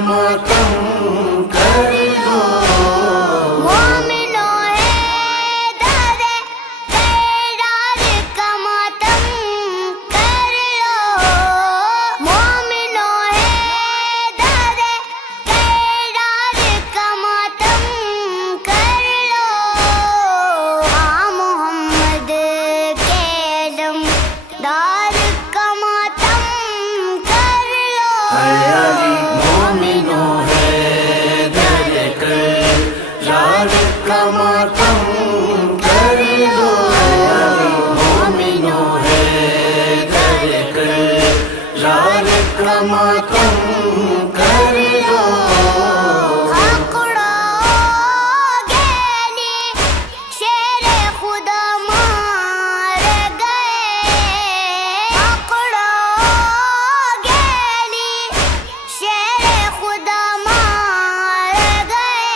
ماتم کر لو مومنوں حیدر تیرار کا ماتم کر لو مومنوں حیدر تیرار کا ماتم کر لو محمد کے دم دار کا ماتم کر لو مومنوں حیدر کرار کا ماتم کر لو مومنوں حیدر کرار کا ماتم کر لو آکڑا گیلی شیر خدا مار گئے آکڑا گیلی شیر خدا مار گئے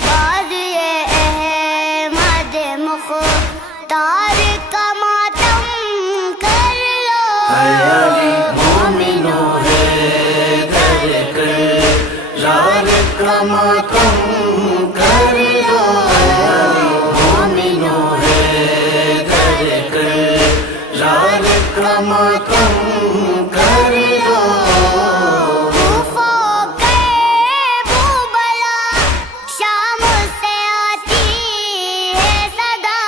بازی احمد مختار کا ماتم کر لو مومنوں حیدر کرار کا ماتم کر لو مومنوں حیدر کرار کا ماتم کر لو کوفہ کے بوبلا شام سے آتی ہے صدا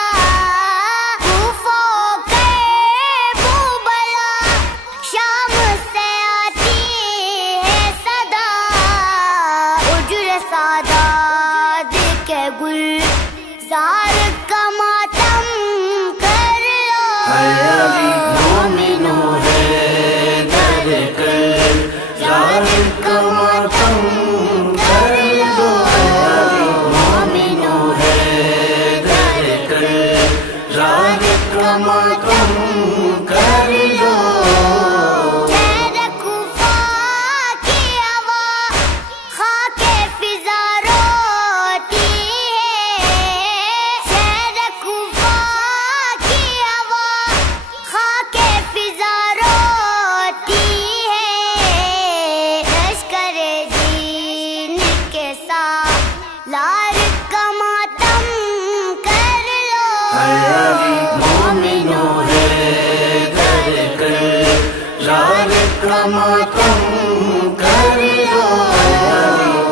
کوفہ کے بوبلا شام سے آتی ہے صدا اجر سادات کے گلزار کا ماتم کر لو مومنوں حیدر کرار کا ماتم کر لو مومنوں حیدر کرار کا ماتم کر لو شہر کوفہ کی ہوا خاک فضا روتی ہے شہر کوفہ کی ہوا خاک فضا روتی ہے لشکر دین کے سالار کا ماتم کر لو مومنوں حیدر کرار کا ماتم کر لو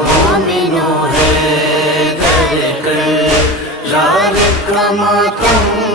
مومنوں حیدر کرار کا ماتم